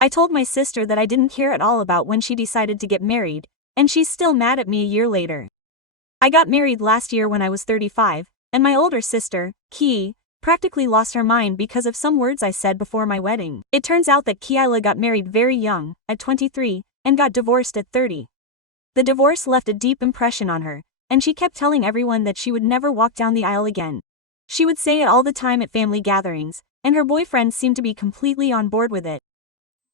I told my sister that I didn't care at all about when she decided to get married, and she's still mad at me a year later. I got married last year when I was 35, and my older sister, Ki, practically lost her mind because of some words I said before my wedding. It turns out that Kiila got married very young, at 23, and got divorced at 30. The divorce left a deep impression on her, and she kept telling everyone that she would never walk down the aisle again. She would say it all the time at family gatherings, and her boyfriend seemed to be completely on board with it.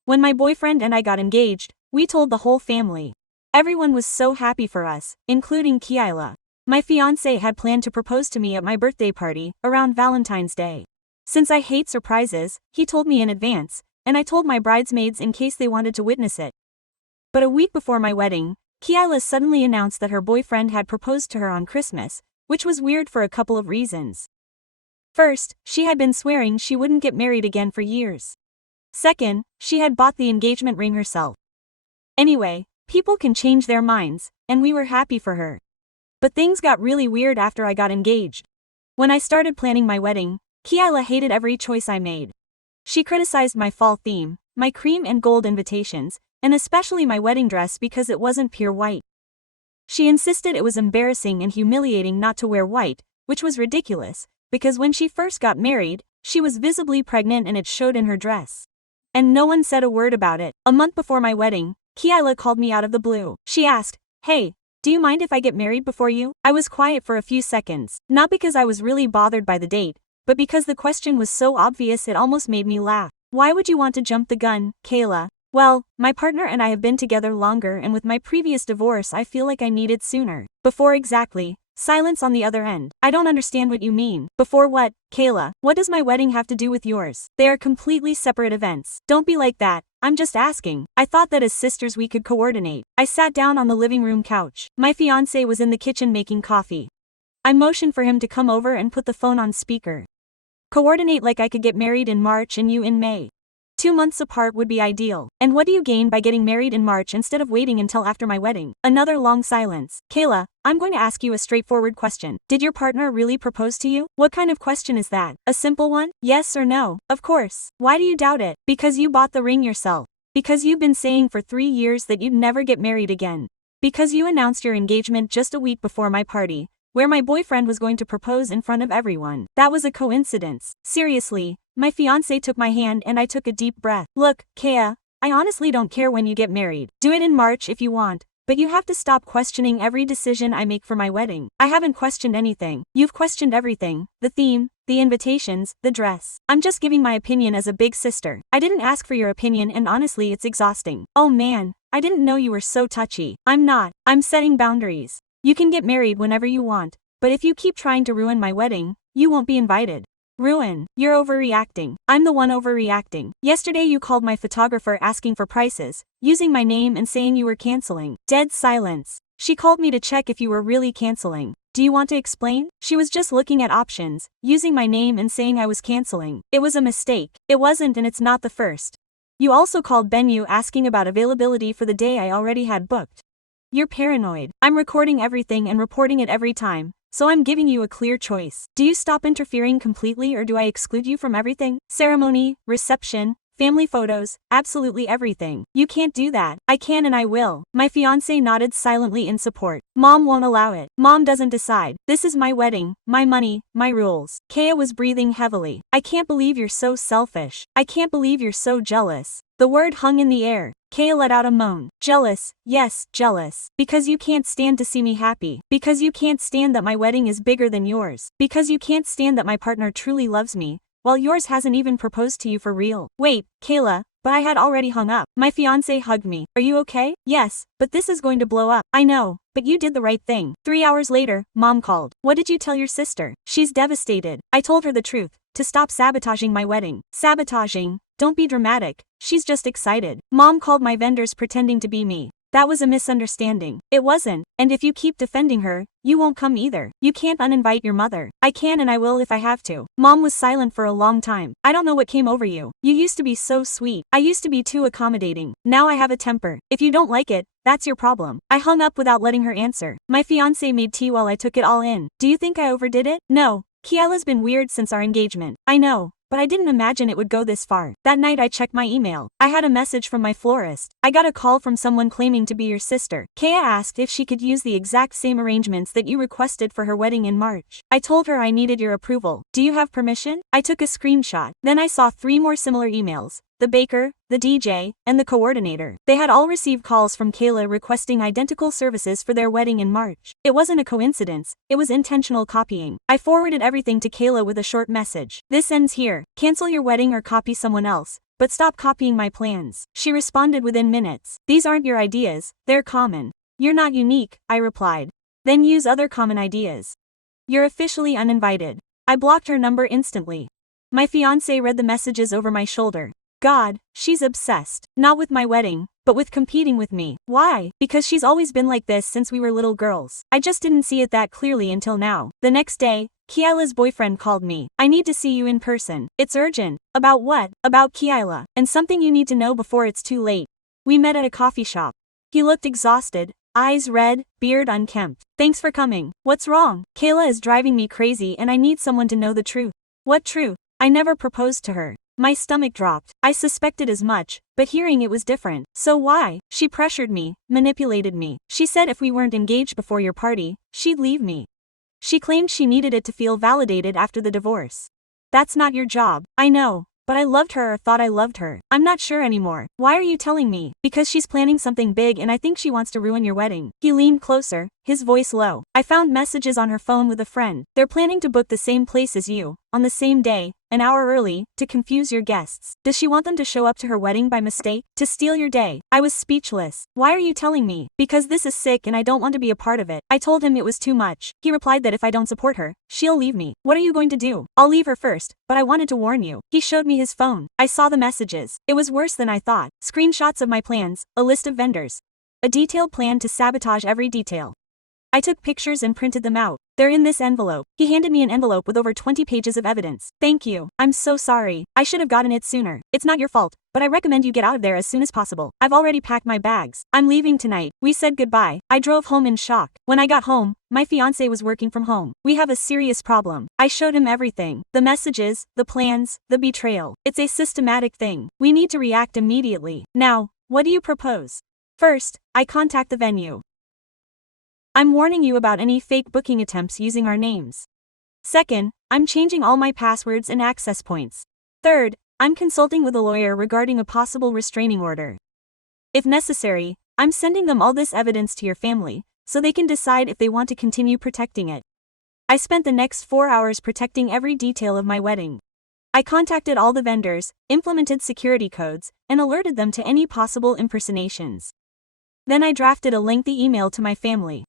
When my boyfriend and I got engaged, we told the whole family. Everyone was so happy for us, including Kiila. My fiancé had planned to propose to me at my birthday party, around Valentine's Day. Since I hate surprises, he told me in advance, and I told my bridesmaids in case they wanted to witness it. But a week before my wedding, Kiila suddenly announced that her boyfriend had proposed to her on Christmas, which was weird for a couple of reasons. First, she had been swearing she wouldn't get married again for years. Second, she had bought the engagement ring herself. Anyway, people can change their minds, and we were happy for her. But things got really weird after I got engaged. When I started planning my wedding, Kiila hated every choice I made. She criticized my fall theme, my cream and gold invitations, and especially my wedding dress because it wasn't pure white. She insisted it was embarrassing and humiliating not to wear white, which was ridiculous, because when she first got married, she was visibly pregnant and it showed in her dress. And no one said a word about it. A month before my wedding, Kiila called me out of the blue. She asked, "Hey, do you mind if I get married before you?" I was quiet for a few seconds, not because I was really bothered by the date, but because the question was so obvious it almost made me laugh. Why would you want to jump the gun, Kayla? Well, my partner and I have been together longer, and with my previous divorce I feel like I needed sooner. Before exactly. Silence on the other end. I don't understand what you mean. Before what, Kayla? What does my wedding have to do with yours? They are completely separate events. Don't be like that. I'm just asking. I thought that as sisters we could coordinate. I sat down on the living room couch. My fiancé was in the kitchen making coffee. I motioned for him to come over and put the phone on speaker. Coordinate like I could get married in March and you in May. 2 months apart would be ideal. And what do you gain by getting married in March instead of waiting until after my wedding? Another long silence. Kayla, I'm going to ask you a straightforward question. Did your partner really propose to you? What kind of question is that? A simple one? Yes or no? Of course. Why do you doubt it? Because you bought the ring yourself. Because you've been saying for 3 years that you'd never get married again. Because you announced your engagement just a week before my party, where my boyfriend was going to propose in front of everyone. That was a coincidence. Seriously. My fiancé took my hand and I took a deep breath. Look, Kea, I honestly don't care when you get married. Do it in March if you want, but you have to stop questioning every decision I make for my wedding. I haven't questioned anything. You've questioned everything. The theme, the invitations, the dress. I'm just giving my opinion as a big sister. I didn't ask for your opinion and honestly it's exhausting. Oh man, I didn't know you were so touchy. I'm not. I'm setting boundaries. You can get married whenever you want, but if you keep trying to ruin my wedding, you won't be invited. Ruin. You're overreacting. I'm the one overreacting. Yesterday you called my photographer asking for prices, using my name and saying you were canceling. Dead silence. She called me to check if you were really canceling. Do you want to explain? She was just looking at options, using my name and saying I was canceling. It was a mistake. It wasn't and it's not the first. You also called Benyu asking about availability for the day I already had booked. You're paranoid. I'm recording everything and reporting it every time. So I'm giving you a clear choice. Do you stop interfering completely or do I exclude you from everything? Ceremony, reception, family photos, absolutely everything. You can't do that. I can and I will. My fiancé nodded silently in support. Mom won't allow it. Mom doesn't decide. This is my wedding, my money, my rules. Kea was breathing heavily. I can't believe you're so selfish. I can't believe you're so jealous. The word hung in the air. Kea let out a moan. Jealous, yes, jealous. Because you can't stand to see me happy. Because you can't stand that my wedding is bigger than yours. Because you can't stand that my partner truly loves me, while yours hasn't even proposed to you for real. Wait, Kayla, but I had already hung up. My fiancé hugged me. Are you okay? Yes, but this is going to blow up. I know, but you did the right thing. 3 hours later, Mom called. What did you tell your sister? She's devastated. I told her the truth. To stop sabotaging my wedding. Sabotaging? Don't be dramatic. She's just excited. Mom called my vendors pretending to be me. That was a misunderstanding. It wasn't, and if you keep defending her, you won't come either. You can't uninvite your mother. I can and I will if I have to. Mom was silent for a long time. I don't know what came over you. You used to be so sweet. I used to be too accommodating. Now I have a temper. If you don't like it, that's your problem. I hung up without letting her answer. My fiancé made tea while I took it all in. Do you think I overdid it? No. Kiela's been weird since our engagement. I know, but I didn't imagine it would go this far. That night I checked my email. I had a message from my florist. I got a call from someone claiming to be your sister. Kea asked if she could use the exact same arrangements that you requested for her wedding in March. I told her I needed your approval. Do you have permission? I took a screenshot. Then I saw 3 more similar emails. The baker, the DJ, and the coordinator. They had all received calls from Kayla requesting identical services for their wedding in March. It wasn't a coincidence, it was intentional copying. I forwarded everything to Kayla with a short message. This ends here. Cancel your wedding or copy someone else, but stop copying my plans. She responded within minutes. These aren't your ideas, they're common. You're not unique, I replied. Then use other common ideas. You're officially uninvited. I blocked her number instantly. My fiancé read the messages over my shoulder. God, she's obsessed. Not with my wedding, but with competing with me. Why? Because she's always been like this since we were little girls. I just didn't see it that clearly until now. The next day, Kiaila's boyfriend called me. I need to see you in person. It's urgent. About what? About Kiaila. And something you need to know before it's too late. We met at a coffee shop. He looked exhausted, eyes red, beard unkempt. Thanks for coming. What's wrong? Kayla is driving me crazy and I need someone to know the truth. What truth? I never proposed to her. My stomach dropped. I suspected as much, but hearing it was different. So why? She pressured me, manipulated me. She said if we weren't engaged before your party, she'd leave me. She claimed she needed it to feel validated after the divorce. That's not your job. I know. But I loved her or thought I loved her. I'm not sure anymore. Why are you telling me? Because she's planning something big and I think she wants to ruin your wedding. He leaned closer, his voice low. I found messages on her phone with a friend. They're planning to book the same place as you, on the same day, an hour early, to confuse your guests. Does she want them to show up to her wedding by mistake? To steal your day? I was speechless. Why are you telling me? Because this is sick and I don't want to be a part of it. I told him it was too much. He replied that if I don't support her, she'll leave me. What are you going to do? I'll leave her first, but I wanted to warn you. He showed me his phone. I saw the messages. It was worse than I thought. Screenshots of my plans, a list of vendors. A detailed plan to sabotage every detail. I took pictures and printed them out. They're in this envelope. He handed me an envelope with over 20 pages of evidence. Thank you. I'm so sorry. I should have gotten it sooner. It's not your fault, but I recommend you get out of there as soon as possible. I've already packed my bags. I'm leaving tonight. We said goodbye. I drove home in shock. When I got home, my fiancé was working from home. We have a serious problem. I showed him everything. The messages, the plans, the betrayal. It's a systematic thing. We need to react immediately. Now, what do you propose? First, I contact the venue. I'm warning you about any fake booking attempts using our names. Second, I'm changing all my passwords and access points. Third, I'm consulting with a lawyer regarding a possible restraining order. If necessary, I'm sending them all this evidence to your family, so they can decide if they want to continue protecting it. I spent the next 4 hours protecting every detail of my wedding. I contacted all the vendors, implemented security codes, and alerted them to any possible impersonations. Then I drafted a lengthy email to my family.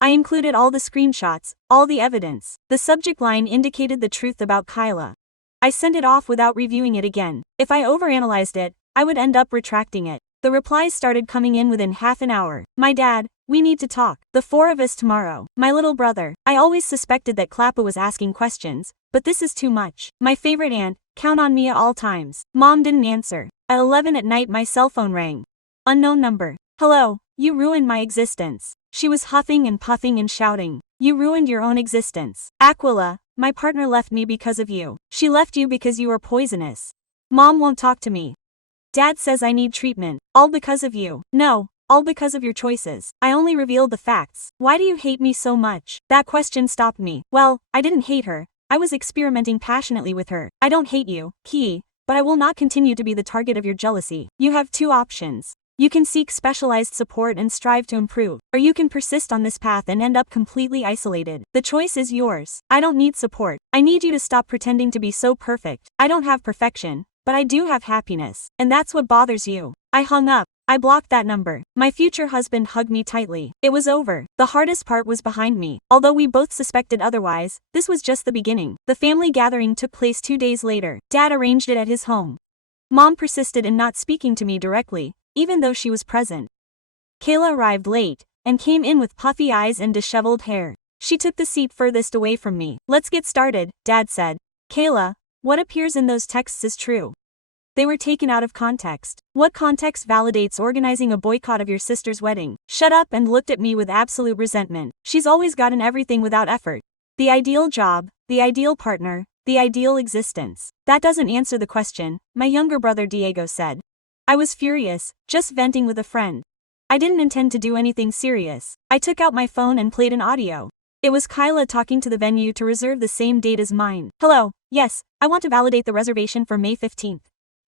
I included all the screenshots, all the evidence. The subject line indicated the truth about Kyla. I sent it off without reviewing it again. If I overanalyzed it, I would end up retracting it. The replies started coming in within half an hour. My dad, we need to talk. The 4 of us tomorrow. My little brother. I always suspected that Klappa was asking questions, but this is too much. My favorite aunt, count on me at all times. Mom didn't answer. At 11 at night my cell phone rang. Unknown number. Hello, you ruined my existence. She was huffing and puffing and shouting. You ruined your own existence. Aquila, my partner left me because of you. She left you because you are poisonous. Mom won't talk to me. Dad says I need treatment. All because of you. No, all because of your choices. I only revealed the facts. Why do you hate me so much? That question stopped me. Well, I didn't hate her. I was experimenting passionately with her. I don't hate you, Ki, but I will not continue to be the target of your jealousy. You have 2 options. You can seek specialized support and strive to improve, or you can persist on this path and end up completely isolated. The choice is yours. I don't need support. I need you to stop pretending to be so perfect. I don't have perfection, but I do have happiness, and that's what bothers you. I hung up. I blocked that number. My future husband hugged me tightly. It was over. The hardest part was behind me. Although we both suspected otherwise, this was just the beginning. The family gathering took place 2 days later. Dad arranged it at his home. Mom persisted in not speaking to me directly, even though she was present. Kayla arrived late, and came in with puffy eyes and disheveled hair. She took the seat furthest away from me. Let's get started, Dad said. Kayla, what appears in those texts is true. They were taken out of context. What context validates organizing a boycott of your sister's wedding? Shut up and looked at me with absolute resentment. She's always gotten everything without effort. The ideal job, the ideal partner, The ideal existence. That doesn't answer the question, my younger brother Diego said. I was furious, just venting with a friend. I didn't intend to do anything serious. I took out my phone and played an audio. It was Kyla talking to the venue to reserve the same date as mine. Hello, yes, I want to validate the reservation for May 15th.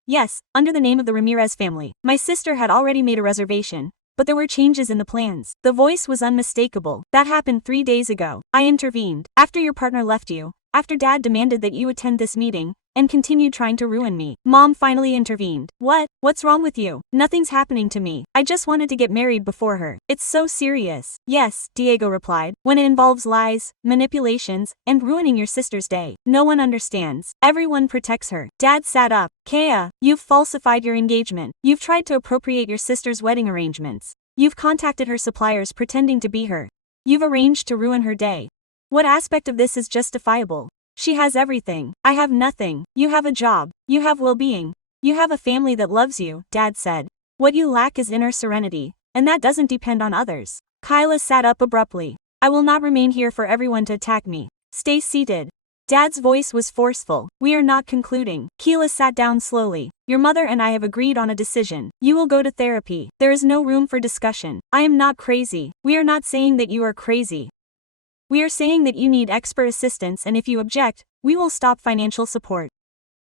Yes, under the name of the Ramirez family. My sister had already made a reservation, but there were changes in the plans. The voice was unmistakable. That happened 3 days ago. I intervened. After your partner left you, after Dad demanded that you attend this meeting, and continued trying to ruin me. Mom finally intervened. What's wrong with you? Nothing's happening to me. I just wanted to get married before her. It's so serious. Yes, Diego replied. When it involves lies, manipulations, and ruining your sister's day, no one understands. Everyone protects her. Dad sat up. Kea, you've falsified your engagement. You've tried to appropriate your sister's wedding arrangements. You've contacted her suppliers pretending to be her. You've arranged to ruin her day. What aspect of this is justifiable? She has everything. I have nothing. You have a job. You have well-being. You have a family that loves you, Dad said. What you lack is inner serenity, and that doesn't depend on others. Kyla sat up abruptly. I will not remain here for everyone to attack me. Stay seated. Dad's voice was forceful. We are not concluding. Kyla sat down slowly. Your mother and I have agreed on a decision. You will go to therapy. There is no room for discussion. I am not crazy. We are not saying that you are crazy. We are saying that you need expert assistance, and if you object, we will stop financial support.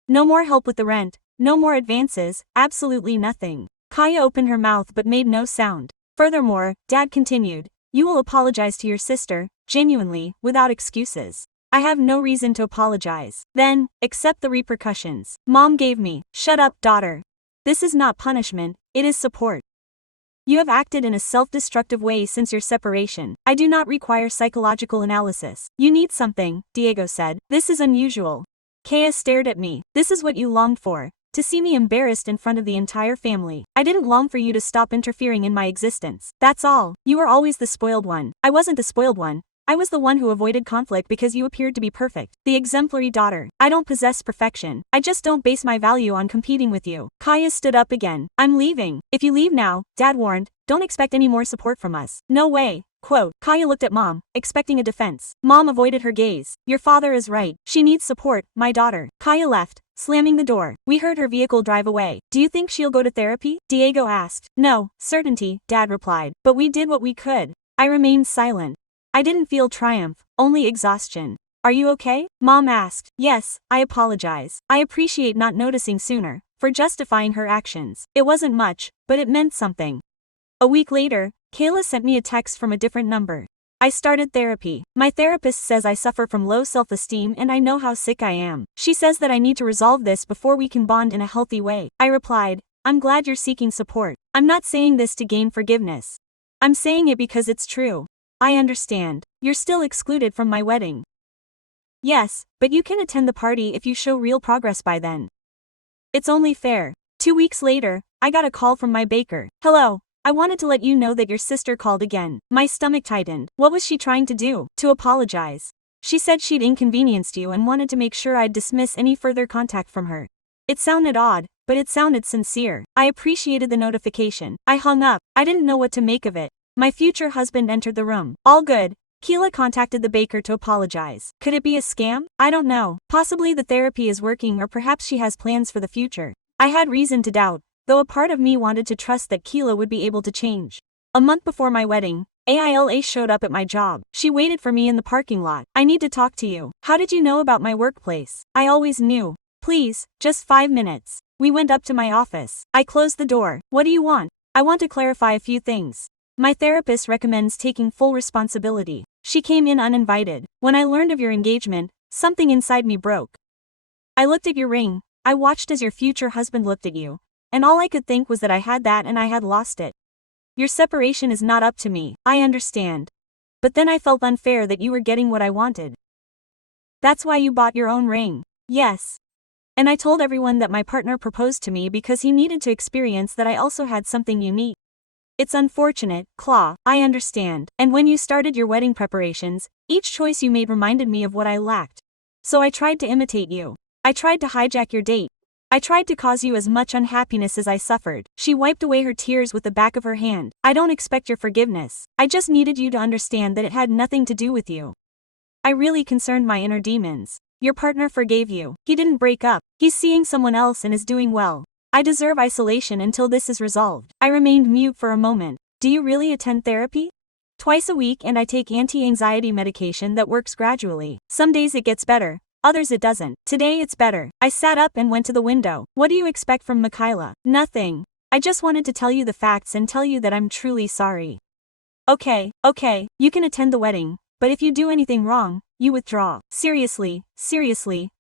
No more help with the rent, no more advances, absolutely nothing. Kaya opened her mouth but made no sound. Furthermore, Dad continued, you will apologize to your sister, genuinely, without excuses. I have no reason to apologize. Then, accept the repercussions. Mom gave me. Shut up, daughter. This is not punishment, it is support. You have acted in a self-destructive way since your separation. I do not require psychological analysis. You need something, Diego said. This is unusual. Kea stared at me. This is what you longed for. To see me embarrassed in front of the entire family. I didn't long for you to stop interfering in my existence. That's all. You were always the spoiled one. I wasn't the spoiled one. I was the one who avoided conflict because you appeared to be perfect. The exemplary daughter. I don't possess perfection. I just don't base my value on competing with you. Kaya stood up again. I'm leaving. If you leave now, Dad warned, don't expect any more support from us. No way. Quote. Kaya looked at Mom, expecting a defense. Mom avoided her gaze. Your father is right. She needs support, my daughter. Kaya left, slamming the door. We heard her vehicle drive away. Do you think she'll go to therapy? Diego asked. No, certainty, Dad replied. But we did what we could. I remained silent. I didn't feel triumph, only exhaustion. Are you okay? Mom asked. Yes, I apologize. I appreciate not noticing sooner, for justifying her actions. It wasn't much, but it meant something. A week later, Kayla sent me a text from a different number. I started therapy. My therapist says I suffer from low self-esteem and I know how sick I am. She says that I need to resolve this before we can bond in a healthy way. I replied, I'm glad you're seeking support. I'm not saying this to gain forgiveness. I'm saying it because it's true. I understand. You're still excluded from my wedding. Yes, but you can attend the party if you show real progress by then. It's only fair. 2 weeks later, I got a call from my baker. Hello, I wanted to let you know that your sister called again. My stomach tightened. What was she trying to do? To apologize. She said she'd inconvenienced you and wanted to make sure I'd dismiss any further contact from her. It sounded odd, but it sounded sincere. I appreciated the notification. I hung up. I didn't know what to make of it. My future husband entered the room. All good. Keela contacted the baker to apologize. Could it be a scam? I don't know. Possibly the therapy is working, or perhaps she has plans for the future. I had reason to doubt, though a part of me wanted to trust that Keela would be able to change. A month before my wedding, Aila showed up at my job. She waited for me in the parking lot. I need to talk to you. How did you know about my workplace? I always knew. Please, just 5 minutes. We went up to my office. I closed the door. What do you want? I want to clarify a few things. My therapist recommends taking full responsibility. She came in uninvited. When I learned of your engagement, something inside me broke. I looked at your ring. I watched as your future husband looked at you. And all I could think was that I had that and I had lost it. Your separation is not up to me. I understand. But then I felt unfair that you were getting what I wanted. That's why you bought your own ring. Yes. And I told everyone that my partner proposed to me because he needed to experience that I also had something unique. It's unfortunate, Claw, I understand. And when you started your wedding preparations, each choice you made reminded me of what I lacked. So I tried to imitate you. I tried to hijack your date. I tried to cause you as much unhappiness as I suffered. She wiped away her tears with the back of her hand. I don't expect your forgiveness. I just needed you to understand that it had nothing to do with you. I really concerned my inner demons. Your partner forgave you. He didn't break up. He's seeing someone else and is doing well. I deserve isolation until this is resolved. I remained mute for a moment. Do you really attend therapy? Twice a week, and I take anti-anxiety medication that works gradually. Some days it gets better, others it doesn't. Today it's better. I sat up and went to the window. What do you expect from Michaela? Nothing. I just wanted to tell you the facts and tell you that I'm truly sorry. Okay, you can attend the wedding, but if you do anything wrong, you withdraw. Seriously,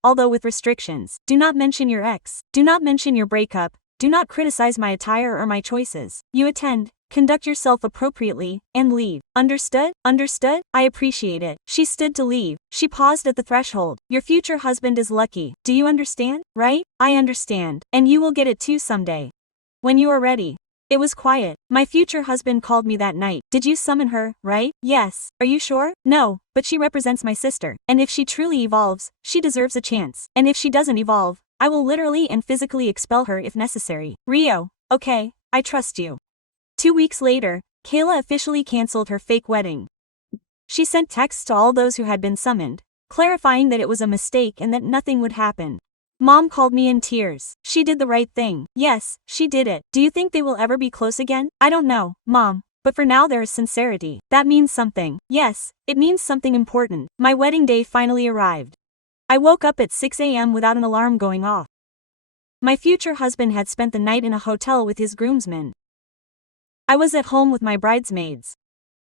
although with restrictions. Do not mention your ex. Do not mention your breakup. Do not criticize my attire or my choices. You attend, conduct yourself appropriately, and leave. Understood? Understood? I appreciate it. She stood to leave. She paused at the threshold. Your future husband is lucky. Do you understand? Right? I understand. And you will get it too someday. When you are ready. It was quiet. My future husband called me that night. Did you summon her, right? Yes. Are you sure? No, but she represents my sister. And if she truly evolves, she deserves a chance. And if she doesn't evolve, I will literally and physically expel her if necessary. Rio, okay, I trust you. 2 weeks later, Kayla officially canceled her fake wedding. She sent texts to all those who had been summoned, clarifying that it was a mistake and that nothing would happen. Mom called me in tears. She did the right thing. Yes, she did it. Do you think they will ever be close again? I don't know, Mom, but for now there is sincerity. That means something. Yes, it means something important. My wedding day finally arrived. I woke up at 6 a.m. without an alarm going off. My future husband had spent the night in a hotel with his groomsmen. I was at home with my bridesmaids.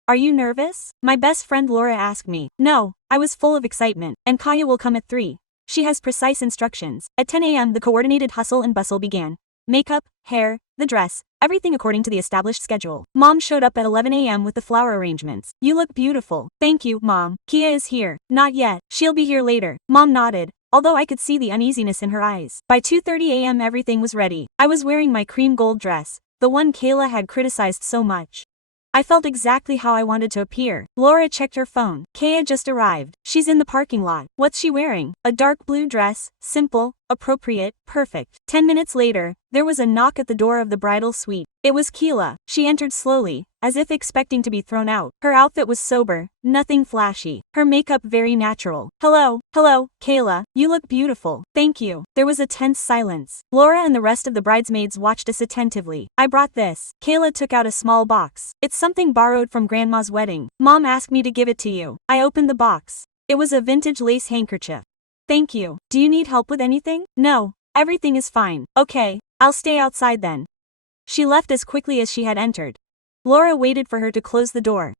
Are you nervous? My best friend Laura asked me. No, I was full of excitement. And Kaya will come at 3. She has precise instructions. At 10 a.m. the coordinated hustle and bustle began. Makeup, hair, the dress, everything according to the established schedule. Mom showed up at 11 a.m. with the flower arrangements. You look beautiful. Thank you, Mom. Kia is here. Not yet. She'll be here later. Mom nodded, although I could see the uneasiness in her eyes. By 2:30 a.m. everything was ready. I was wearing my cream gold dress, the one Kayla had criticized so much. I felt exactly how I wanted to appear. Laura checked her phone. Kaya just arrived. She's in the parking lot. What's she wearing? A dark blue dress, simple, appropriate, perfect. 10 minutes later, there was a knock at the door of the bridal suite. It was Kayla. She entered slowly, as if expecting to be thrown out. Her outfit was sober, nothing flashy. Her makeup very natural. Hello, Kayla, you look beautiful. Thank you. There was a tense silence. Laura and the rest of the bridesmaids watched us attentively. I brought this. Kayla took out a small box. It's something borrowed from Grandma's wedding. Mom asked me to give it to you. I opened the box. It was a vintage lace handkerchief. Thank you. Do you need help with anything? No, everything is fine. Okay, I'll stay outside then. She left as quickly as she had entered. Laura waited for her to close the door.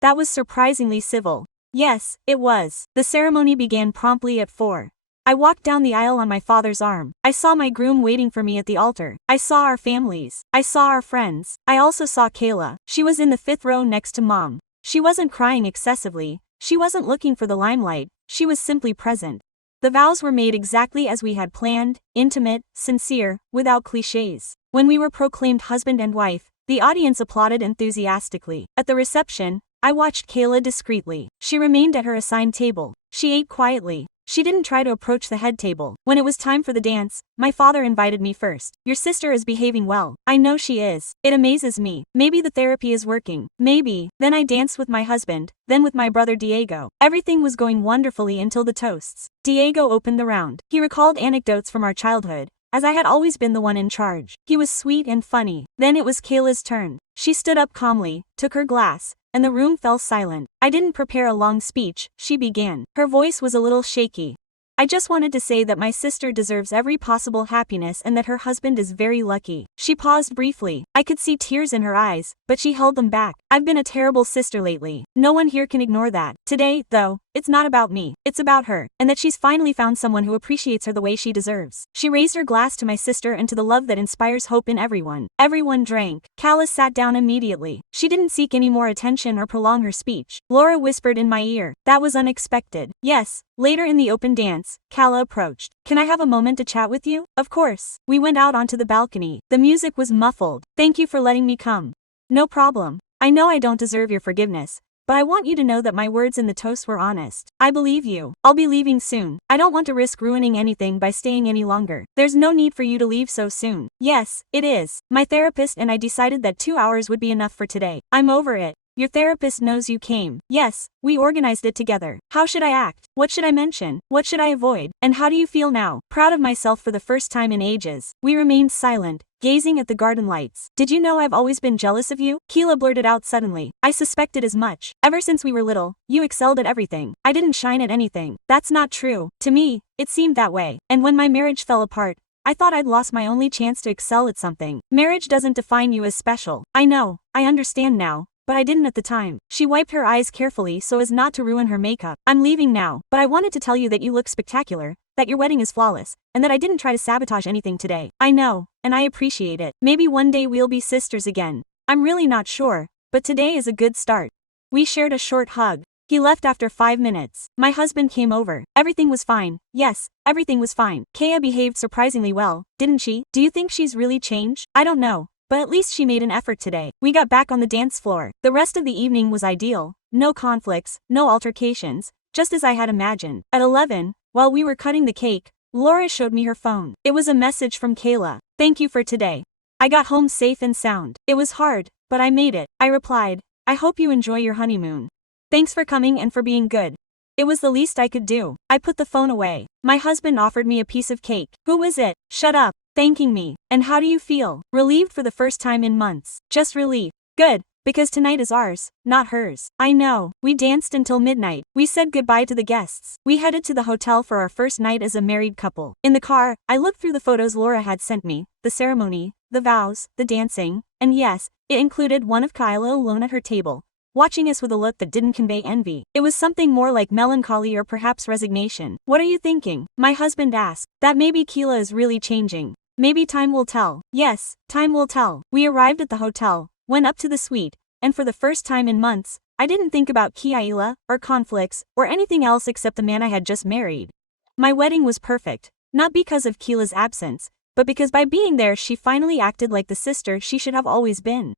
That was surprisingly civil. Yes, it was. The ceremony began promptly at 4. I walked down the aisle on my father's arm. I saw my groom waiting for me at the altar. I saw our families. I saw our friends. I also saw Kayla. She was in the 5th row next to Mom. She wasn't crying excessively. She wasn't looking for the limelight. She was simply present. The vows were made exactly as we had planned, intimate, sincere, without clichés. When we were proclaimed husband and wife, the audience applauded enthusiastically. At the reception, I watched Kayla discreetly. She remained at her assigned table. She ate quietly. She didn't try to approach the head table. When it was time for the dance, my father invited me first. Your sister is behaving well. I know she is. It amazes me. Maybe the therapy is working. Maybe. Then I danced with my husband, then with my brother Diego. Everything was going wonderfully until the toasts. Diego opened the round. He recalled anecdotes from our childhood, as I had always been the one in charge. He was sweet and funny. Then it was Kayla's turn. She stood up calmly, took her glass, and the room fell silent. I didn't prepare a long speech, she began. Her voice was a little shaky. I just wanted to say that my sister deserves every possible happiness and that her husband is very lucky. She paused briefly. I could see tears in her eyes, but she held them back. I've been a terrible sister lately. No one here can ignore that. Today, though, it's not about me. It's about her, and that she's finally found someone who appreciates her the way she deserves. She raised her glass to my sister and to the love that inspires hope in everyone. Everyone drank. Kayla sat down immediately. She didn't seek any more attention or prolong her speech. Laura whispered in my ear. That was unexpected. Yes. Later in the open dance, Kayla approached. Can I have a moment to chat with you? Of course. We went out onto the balcony. The music was muffled. Thank you for letting me come. No problem. I know I don't deserve your forgiveness, but I want you to know that my words in the toast were honest. I believe you. I'll be leaving soon. I don't want to risk ruining anything by staying any longer. There's no need for you to leave so soon. Yes, it is. My therapist and I decided that 2 hours would be enough for today. I'm over it. Your therapist knows you came. Yes, we organized it together. How should I act? What should I mention? What should I avoid? And how do you feel now? Proud of myself for the first time in ages. We remained silent, gazing at the garden lights. Did you know I've always been jealous of you? Keela blurted out suddenly. I suspected as much. Ever since we were little, you excelled at everything. I didn't shine at anything. That's not true. To me, it seemed that way. And when my marriage fell apart, I thought I'd lost my only chance to excel at something. Marriage doesn't define you as special. I know, I understand now, but I didn't at the time. She wiped her eyes carefully so as not to ruin her makeup. I'm leaving now, but I wanted to tell you that you look spectacular, that your wedding is flawless, and that I didn't try to sabotage anything today. I know, and I appreciate it. Maybe one day we'll be sisters again. I'm really not sure, but today is a good start. We shared a short hug. He left after 5 minutes. My husband came over. Everything was fine. Yes, everything was fine. Kea behaved surprisingly well, didn't she? Do you think she's really changed? I don't know, but at least she made an effort today. We got back on the dance floor. The rest of the evening was ideal. No conflicts, no altercations, just as I had imagined. At 11, while we were cutting the cake, Laura showed me her phone. It was a message from Kayla. Thank you for today. I got home safe and sound. It was hard, but I made it. I replied, I hope you enjoy your honeymoon. Thanks for coming and for being good. It was the least I could do. I put the phone away. My husband offered me a piece of cake. Who was it? Shut up. Thanking me. And how do you feel? Relieved for the first time in months. Just relief. Good, because tonight is ours, not hers. I know. We danced until midnight. We said goodbye to the guests. We headed to the hotel for our first night as a married couple. In the car, I looked through the photos Laura had sent me, the ceremony, the vows, the dancing, and yes, it included one of Kyla alone at her table, watching us with a look that didn't convey envy. It was something more like melancholy or perhaps resignation. What are you thinking? My husband asked. That maybe Keela is really changing. Maybe time will tell. Yes, time will tell. We arrived at the hotel, went up to the suite, and for the first time in months, I didn't think about Keila, or conflicts, or anything else except the man I had just married. My wedding was perfect, not because of Keela's absence, but because by being there she finally acted like the sister she should have always been.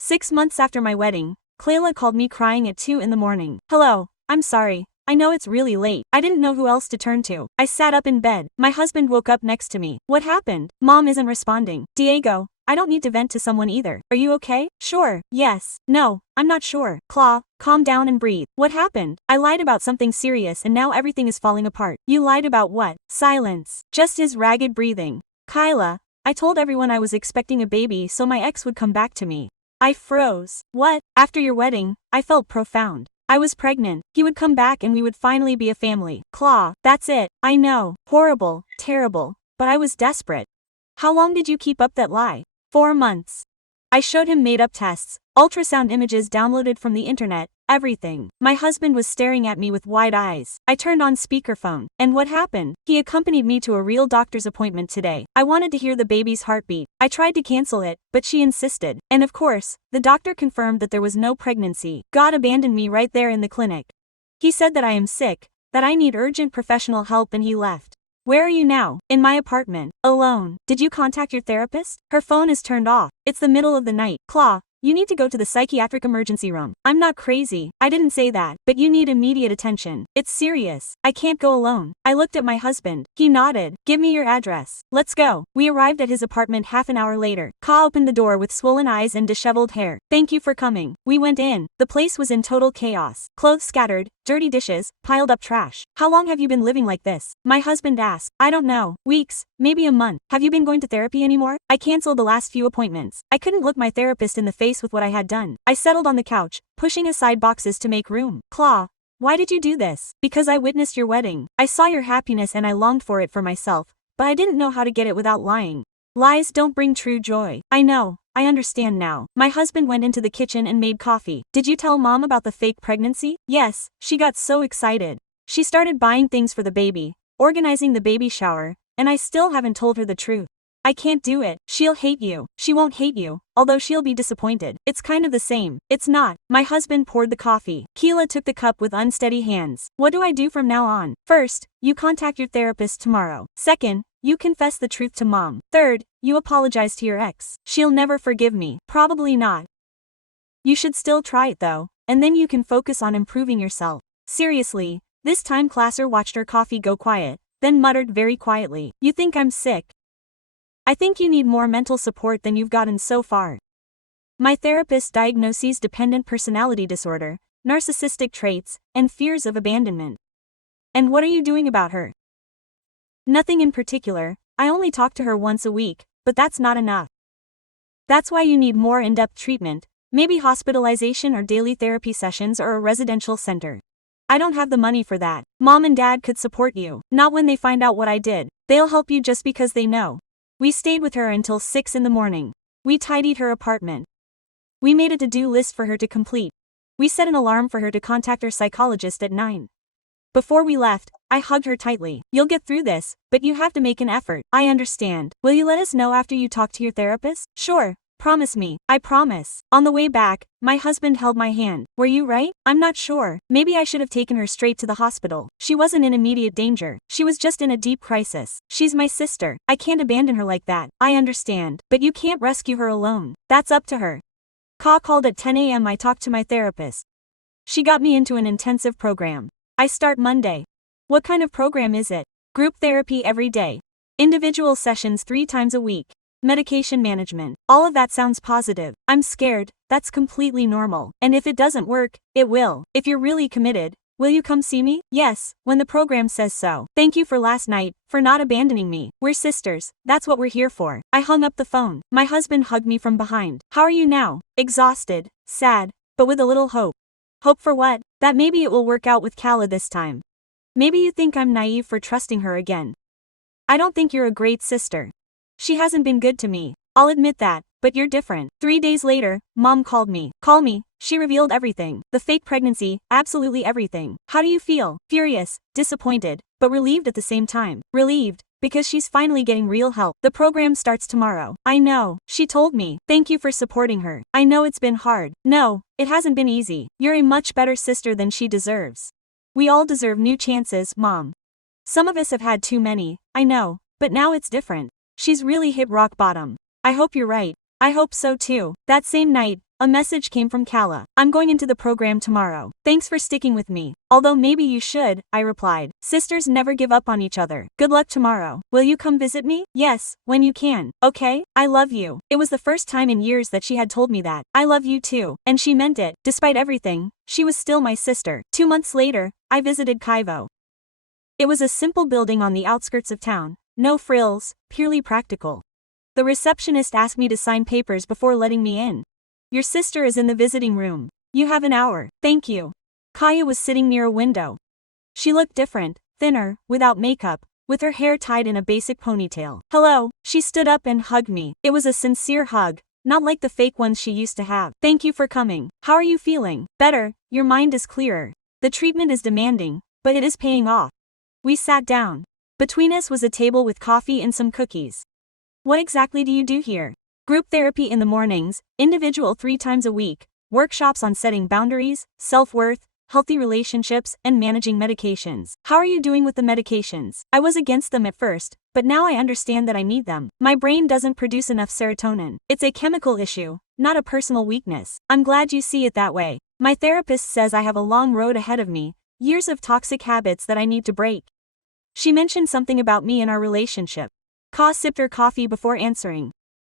6 months after my wedding, Clayla called me crying at 2 in the morning. Hello, I'm sorry. I know it's really late. I didn't know who else to turn to. I sat up in bed. My husband woke up next to me. What happened? Mom isn't responding. Diego, I don't need to vent to someone either. Are you okay? Sure. Yes. No, I'm not sure. Claw, calm down and breathe. What happened? I lied about something serious and now everything is falling apart. You lied about what? Silence. Just his ragged breathing. Kyla, I told everyone I was expecting a baby so my ex would come back to me. I froze. What? After your wedding, I felt profound. I was pregnant. He would come back and we would finally be a family. Claw, that's it. I know. Horrible. Terrible. But I was desperate. How long did you keep up that lie? 4 months. I showed him made-up tests, ultrasound images downloaded from the internet, everything. My husband was staring at me with wide eyes. I turned on speakerphone. And what happened? He accompanied me to a real doctor's appointment today. I wanted to hear the baby's heartbeat. I tried to cancel it, but she insisted. And of course, the doctor confirmed that there was no pregnancy. God abandoned me right there in the clinic. He said that I am sick, that I need urgent professional help, and he left. Where are you now? In my apartment. Alone. Did you contact your therapist? Her phone is turned off. It's the middle of the night. Claw, you need to go to the psychiatric emergency room. I'm not crazy. I didn't say that. But you need immediate attention. It's serious. I can't go alone. I looked at my husband. He nodded. Give me your address. Let's go. We arrived at his apartment half an hour later. Ka opened the door with swollen eyes and disheveled hair. Thank you for coming. We went in. The place was in total chaos. Clothes scattered, dirty dishes, piled up trash. How long have you been living like this? My husband asked. I don't know. Weeks, maybe a month. Have you been going to therapy anymore? I canceled the last few appointments. I couldn't look my therapist in the face with what I had done. I settled on the couch, pushing aside boxes to make room. Claw, why did you do this? Because I witnessed your wedding. I saw your happiness and I longed for it for myself, but I didn't know how to get it without lying. Lies don't bring true joy. I know. I understand now. My husband went into the kitchen and made coffee. Did you tell Mom about the fake pregnancy? Yes, she got so excited. She started buying things for the baby, organizing the baby shower, and I still haven't told her the truth. I can't do it. She'll hate you. She won't hate you, although she'll be disappointed. It's kind of the same. It's not. My husband poured the coffee. Keela took the cup with unsteady hands. What do I do from now on? First, you contact your therapist tomorrow. Second, you confess the truth to Mom. Third, you apologize to your ex. She'll never forgive me. Probably not. You should still try it though, and then you can focus on improving yourself. Seriously, this time Classer watched her coffee go quiet, then muttered very quietly. You think I'm sick? I think you need more mental support than you've gotten so far. My therapist diagnoses dependent personality disorder, narcissistic traits, and fears of abandonment. And what are you doing about her? Nothing in particular, I only talk to her once a week, but that's not enough. That's why you need more in-depth treatment, maybe hospitalization or daily therapy sessions or a residential center. I don't have the money for that. Mom and Dad could support you. Not when they find out what I did. They'll help you just because they know. We stayed with her until 6 in the morning. We tidied her apartment. We made a to-do list for her to complete. We set an alarm for her to contact her psychologist at 9. Before we left, I hugged her tightly. You'll get through this, but you have to make an effort. I understand. Will you let us know after you talk to your therapist? Sure. Promise me. I promise. On the way back, my husband held my hand. Were you right? I'm not sure. Maybe I should have taken her straight to the hospital. She wasn't in immediate danger. She was just in a deep crisis. She's my sister. I can't abandon her like that. I understand. But you can't rescue her alone. That's up to her. Called at 10 a.m. I talked to my therapist. She got me into an intensive program. I start Monday. What kind of program is it? Group therapy every day. Individual sessions 3 times a week. Medication management. All of that sounds positive. I'm scared. That's completely normal. And if it doesn't work, it will. If you're really committed, will you come see me? Yes, when the program says so. Thank you for last night, for not abandoning me. We're sisters. That's what we're here for. I hung up the phone. My husband hugged me from behind. How are you now? Exhausted, sad, but with a little hope. Hope for what? That maybe it will work out with Kala this time. Maybe you think I'm naive for trusting her again. I don't think you're a great sister. She hasn't been good to me. I'll admit that, but you're different. 3 days later, Mom called me. Call me. She revealed everything. The fake pregnancy, absolutely everything. How do you feel? Furious, disappointed, but relieved at the same time. Relieved, because she's finally getting real help. The program starts tomorrow. I know, she told me. Thank you for supporting her. I know it's been hard. No, it hasn't been easy. You're a much better sister than she deserves. We all deserve new chances, Mom. Some of us have had too many, I know, but now it's different. She's really hit rock bottom. I hope you're right. I hope so too. That same night, a message came from Kala. I'm going into the program tomorrow. Thanks for sticking with me. Although maybe you should, I replied. Sisters never give up on each other. Good luck tomorrow. Will you come visit me? Yes, when you can. Okay? I love you. It was the first time in years that she had told me that. I love you too. And she meant it. Despite everything, she was still my sister. 2 months later, I visited Kaivo. It was a simple building on the outskirts of town. No frills, purely practical. The receptionist asked me to sign papers before letting me in. Your sister is in the visiting room. You have an hour. Thank you. Kaya was sitting near a window. She looked different, thinner, without makeup, with her hair tied in a basic ponytail. Hello. She stood up and hugged me. It was a sincere hug, not like the fake ones she used to have. Thank you for coming. How are you feeling? Better. Your mind is clearer. The treatment is demanding, but it is paying off. We sat down. Between us was a table with coffee and some cookies. What exactly do you do here? Group therapy in the mornings, individual 3 times a week, workshops on setting boundaries, self-worth, healthy relationships, and managing medications. How are you doing with the medications? I was against them at first, but now I understand that I need them. My brain doesn't produce enough serotonin. It's a chemical issue, not a personal weakness. I'm glad you see it that way. My therapist says I have a long road ahead of me, years of toxic habits that I need to break. She mentioned something about me and our relationship. Ka sipped her coffee before answering.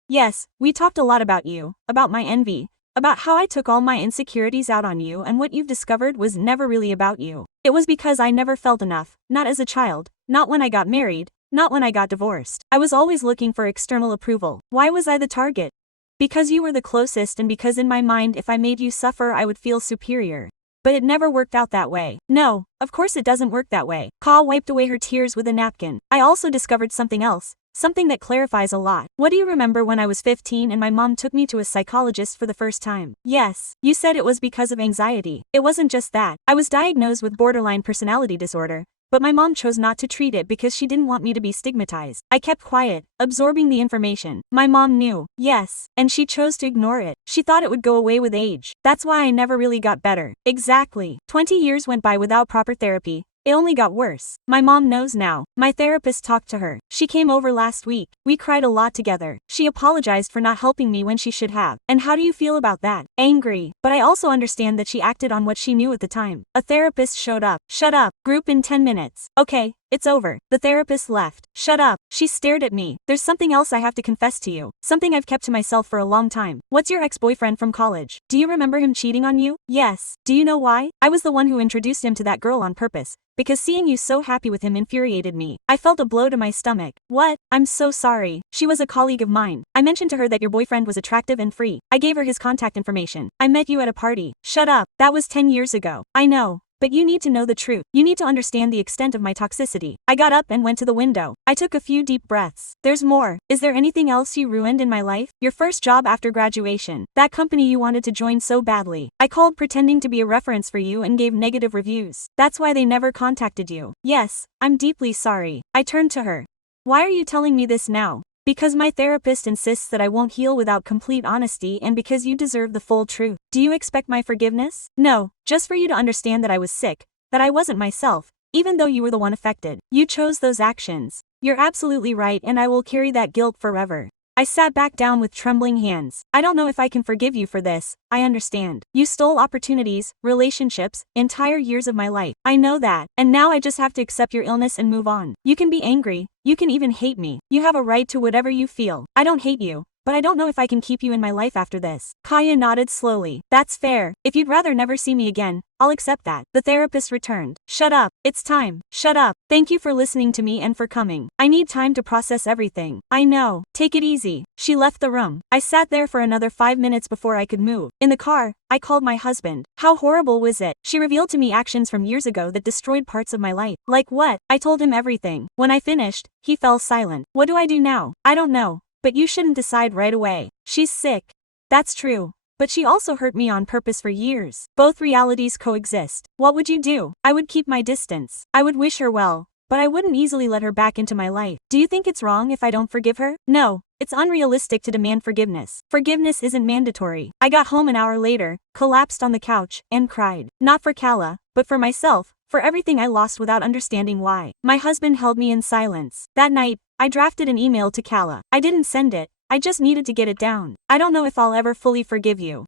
Yes, we talked a lot about you, about my envy, about how I took all my insecurities out on you, and what you've discovered was never really about you. It was because I never felt enough, not as a child, not when I got married, not when I got divorced. I was always looking for external approval. Why was I the target? Because you were the closest, and because in my mind if I made you suffer I would feel superior. But it never worked out that way. No, of course it doesn't work that way. Ka wiped away her tears with a napkin. I also discovered something else, something that clarifies a lot. What do you remember when I was 15 and my mom took me to a psychologist for the first time? Yes, you said it was because of anxiety. It wasn't just that. I was diagnosed with borderline personality disorder, but my mom chose not to treat it because she didn't want me to be stigmatized. I kept quiet, absorbing the information. My mom knew, yes, and she chose to ignore it. She thought it would go away with age. That's why I never really got better. Exactly. 20 years went by without proper therapy. It only got worse. My mom knows now. My therapist talked to her. She came over last week. We cried a lot together. She apologized for not helping me when she should have. And how do you feel about that? Angry. But I also understand that she acted on what she knew at the time. A therapist showed up. Shut up. Group in 10 minutes. Okay, It's over. The therapist left. Shut up. She stared at me. There's something else I have to confess to you. Something I've kept to myself for a long time. What's your ex-boyfriend from college? Do you remember him cheating on you? Yes. Do you know why? I was the one who introduced him to that girl on purpose. Because seeing you so happy with him infuriated me. I felt a blow to my stomach. What? I'm so sorry. She was a colleague of mine. I mentioned to her that your boyfriend was attractive and free. I gave her his contact information. I met you at a party. Shut up. That was 10 years ago. I know. But you need to know the truth. You need to understand the extent of my toxicity. I got up and went to the window. I took a few deep breaths. There's more. Is there anything else you ruined in my life? Your first job after graduation. That company you wanted to join so badly. I called pretending to be a reference for you and gave negative reviews. That's why they never contacted you. Yes, I'm deeply sorry. I turned to her. Why are you telling me this now? Because my therapist insists that I won't heal without complete honesty and because you deserve the full truth. Do you expect my forgiveness? No, just for you to understand that I was sick, that I wasn't myself, even though you were the one affected. You chose those actions. You're absolutely right and I will carry that guilt forever. I sat back down with trembling hands. I don't know if I can forgive you for this. I understand. You stole opportunities, relationships, entire years of my life. I know that. And now I just have to accept your illness and move on. You can be angry. You can even hate me. You have a right to whatever you feel. I don't hate you. But I don't know if I can keep you in my life after this. Kaya nodded slowly. That's fair. If you'd rather never see me again, I'll accept that. The therapist returned. Shut up. It's time. Shut up. Thank you for listening to me and for coming. I need time to process everything. I know. Take it easy. She left the room. I sat there for another 5 minutes before I could move. In the car, I called my husband. How horrible was it? She revealed to me actions from years ago that destroyed parts of my life. Like what? I told him everything. When I finished, he fell silent. What do I do now? I don't know. But you shouldn't decide right away. She's sick. That's true. But she also hurt me on purpose for years. Both realities coexist. What would you do? I would keep my distance. I would wish her well, but I wouldn't easily let her back into my life. Do you think it's wrong if I don't forgive her? No. It's unrealistic to demand forgiveness. Forgiveness isn't mandatory. I got home an hour later, collapsed on the couch, and cried. Not for Kala, but for myself, for everything I lost without understanding why. My husband held me in silence. That night, I drafted an email to Kala. I didn't send it. I just needed to get it down. I don't know if I'll ever fully forgive you.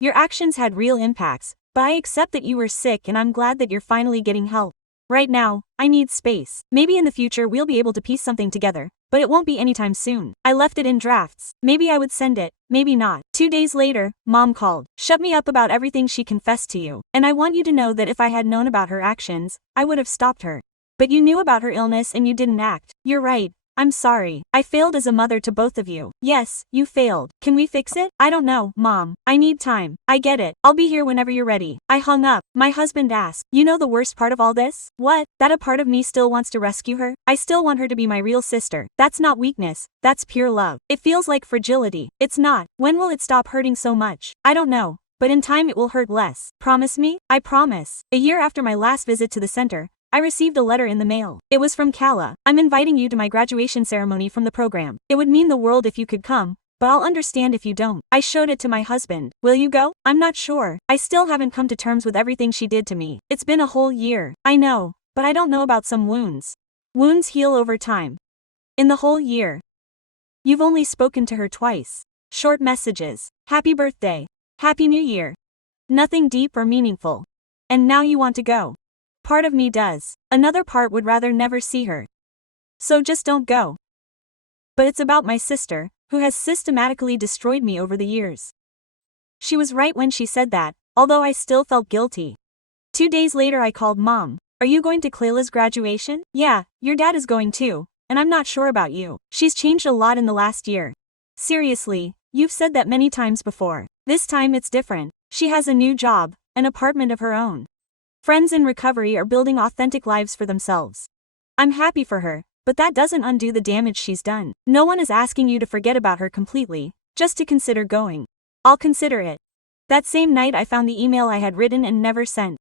Your actions had real impacts, but I accept that you were sick and I'm glad that you're finally getting help. Right now, I need space. Maybe in the future we'll be able to piece something together, but it won't be anytime soon. I left it in drafts. Maybe I would send it, maybe not. 2 days later, Mom called. Shut me up about everything she confessed to you. And I want you to know that if I had known about her actions, I would have stopped her. But you knew about her illness and you didn't act. You're right. I'm sorry. I failed as a mother to both of you. Yes, you failed. Can we fix it? I don't know, Mom. I need time. I get it. I'll be here whenever you're ready. I hung up. My husband asked, you know the worst part of all this? What? That a part of me still wants to rescue her? I still want her to be my real sister. That's not weakness. That's pure love. It feels like fragility. It's not. When will it stop hurting so much? I don't know. But in time it will hurt less. Promise me? I promise. A year after my last visit to the center, I received a letter in the mail. It was from Kala. I'm inviting you to my graduation ceremony from the program. It would mean the world if you could come, but I'll understand if you don't. I showed it to my husband. Will you go? I'm not sure. I still haven't come to terms with everything she did to me. It's been a whole year. I know, but I don't know about some wounds. Wounds heal over time. In the whole year, you've only spoken to her twice. Short messages. Happy birthday. Happy New Year. Nothing deep or meaningful. And now you want to go. Part of me does. Another part would rather never see her. So just don't go. But it's about my sister, who has systematically destroyed me over the years. She was right when she said that, although I still felt guilty. 2 days later I called Mom. Are you going to Clayla's graduation? Yeah, your dad is going too, and I'm not sure about you. She's changed a lot in the last year. Seriously, you've said that many times before. This time it's different. She has a new job, an apartment of her own. Friends in recovery are building authentic lives for themselves. I'm happy for her, but that doesn't undo the damage she's done. No one is asking you to forget about her completely, just to consider going. I'll consider it. That same night I found the email I had written and never sent.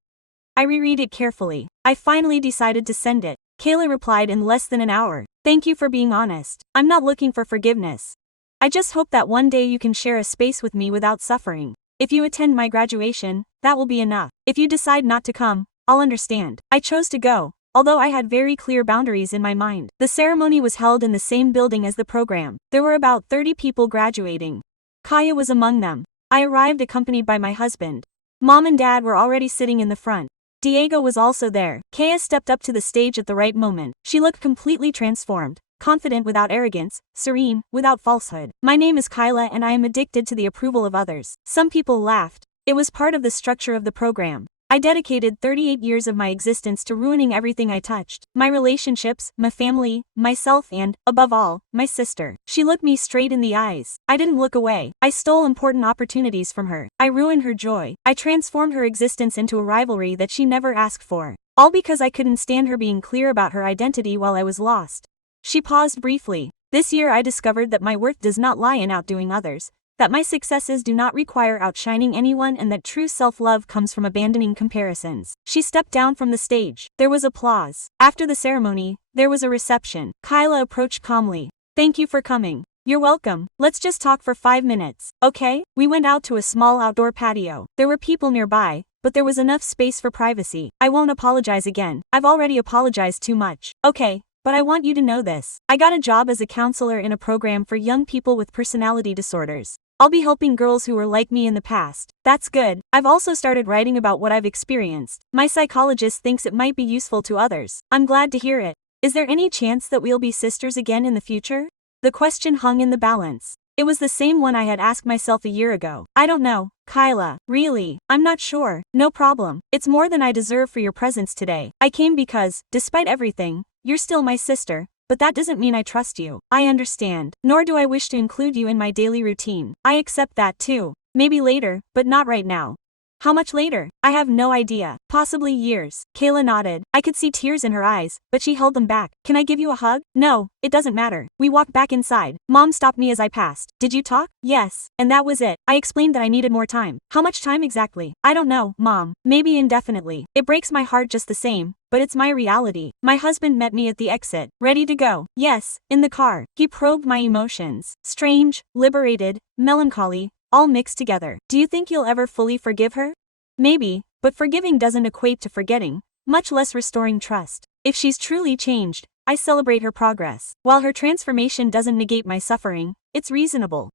I reread it carefully. I finally decided to send it. Kayla replied in less than an hour. Thank you for being honest. I'm not looking for forgiveness. I just hope that one day you can share a space with me without suffering. If you attend my graduation, that will be enough. If you decide not to come, I'll understand. I chose to go, although I had very clear boundaries in my mind. The ceremony was held in the same building as the program. There were about 30 people graduating. Kaya was among them. I arrived accompanied by my husband. Mom and Dad were already sitting in the front. Diego was also there. Kea stepped up to the stage at the right moment. She looked completely transformed. Confident without arrogance, serene, without falsehood. My name is Kyla and I am addicted to the approval of others. Some people laughed. It was part of the structure of the program. I dedicated 38 years of my existence to ruining everything I touched. My relationships, my family, myself and, above all, my sister. She looked me straight in the eyes. I didn't look away. I stole important opportunities from her. I ruined her joy. I transformed her existence into a rivalry that she never asked for. All because I couldn't stand her being clear about her identity while I was lost. She paused briefly. This year I discovered that my worth does not lie in outdoing others, that my successes do not require outshining anyone, and that true self-love comes from abandoning comparisons. She stepped down from the stage. There was applause. After the ceremony, there was a reception. Kyla approached calmly. Thank you for coming. You're welcome. Let's just talk for 5 minutes, okay? We went out to a small outdoor patio. There were people nearby, but there was enough space for privacy. I won't apologize again. I've already apologized too much. Okay. But I want you to know this. I got a job as a counselor in a program for young people with personality disorders. I'll be helping girls who were like me in the past. That's good. I've also started writing about what I've experienced. My psychologist thinks it might be useful to others. I'm glad to hear it. Is there any chance that we'll be sisters again in the future? The question hung in the balance. It was the same one I had asked myself a year ago. I don't know, Kyla. Really, I'm not sure. No problem. It's more than I deserve for your presence today. I came because, despite everything, you're still my sister, but that doesn't mean I trust you. I understand. Nor do I wish to include you in my daily routine. I accept that too. Maybe later, but not right now. How much later? I have no idea. Possibly years. Kayla nodded. I could see tears in her eyes, but she held them back. Can I give you a hug? No, it doesn't matter. We walked back inside. Mom stopped me as I passed. Did you talk? Yes. And that was it. I explained that I needed more time. How much time exactly? I don't know, Mom. Maybe indefinitely. It breaks my heart just the same, but it's my reality. My husband met me at the exit. Ready to go. Yes, in the car. He probed my emotions. Strange, liberated, melancholy, all mixed together. Do you think you'll ever fully forgive her? Maybe, but forgiving doesn't equate to forgetting, much less restoring trust. If she's truly changed, I celebrate her progress. While her transformation doesn't negate my suffering, it's reasonable.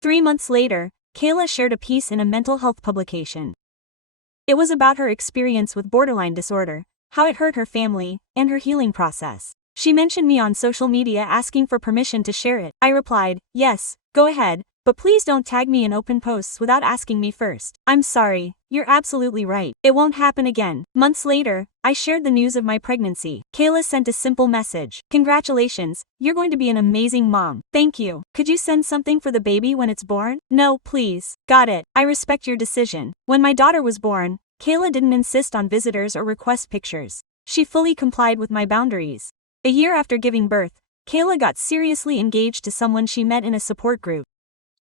3 months later, Kayla shared a piece in a mental health publication. It was about her experience with borderline disorder, how it hurt her family, and her healing process. She mentioned me on social media asking for permission to share it. I replied, yes, go ahead, but please don't tag me in open posts without asking me first. I'm sorry, you're absolutely right. It won't happen again. Months later, I shared the news of my pregnancy. Kayla sent a simple message. Congratulations, you're going to be an amazing mom. Thank you. Could you send something for the baby when it's born? No, please. Got it. I respect your decision. When my daughter was born, Kayla didn't insist on visitors or request pictures. She fully complied with my boundaries. A year after giving birth, Kayla got seriously engaged to someone she met in a support group.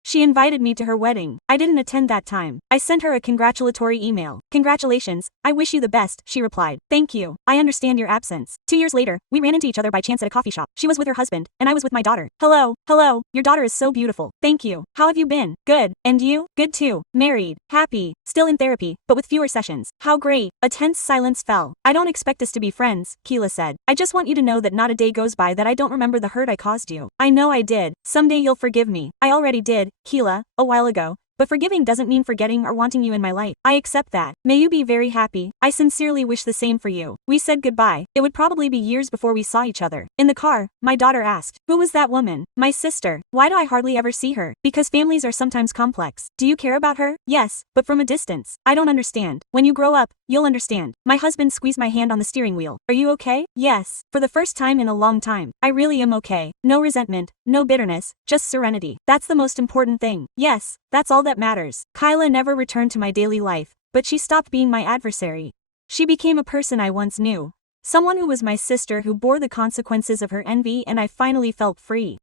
She invited me to her wedding. I didn't attend that time. I sent her a congratulatory email. Congratulations, I wish you the best, she replied. Thank you. I understand your absence. 2 years later, we ran into each other by chance at a coffee shop. She was with her husband, and I was with my daughter. Hello, your daughter is so beautiful. Thank you. How have you been? Good. And you? Good too. Married. Happy. Still in therapy, but with fewer sessions. How great. A tense silence fell. I don't expect us to be friends, Keela said. I just want you to know that not a day goes by that I don't remember the hurt I caused you. I know I did. Someday you'll forgive me. I already did, Keela, a while ago. But forgiving doesn't mean forgetting or wanting you in my life. I accept that. May you be very happy. I sincerely wish the same for you. We said goodbye. It would probably be years before we saw each other. In the car, my daughter asked, who was that woman? My sister. Why do I hardly ever see her? Because families are sometimes complex. Do you care about her? Yes, but from a distance. I don't understand. When you grow up, you'll understand. My husband squeezed my hand on the steering wheel. Are you okay? Yes. For the first time in a long time. I really am okay. No resentment, no bitterness, just serenity. That's the most important thing. Yes, that's all that matters. Kyla never returned to my daily life, but she stopped being my adversary. She became a person I once knew. Someone who was my sister who bore the consequences of her envy, and I finally felt free.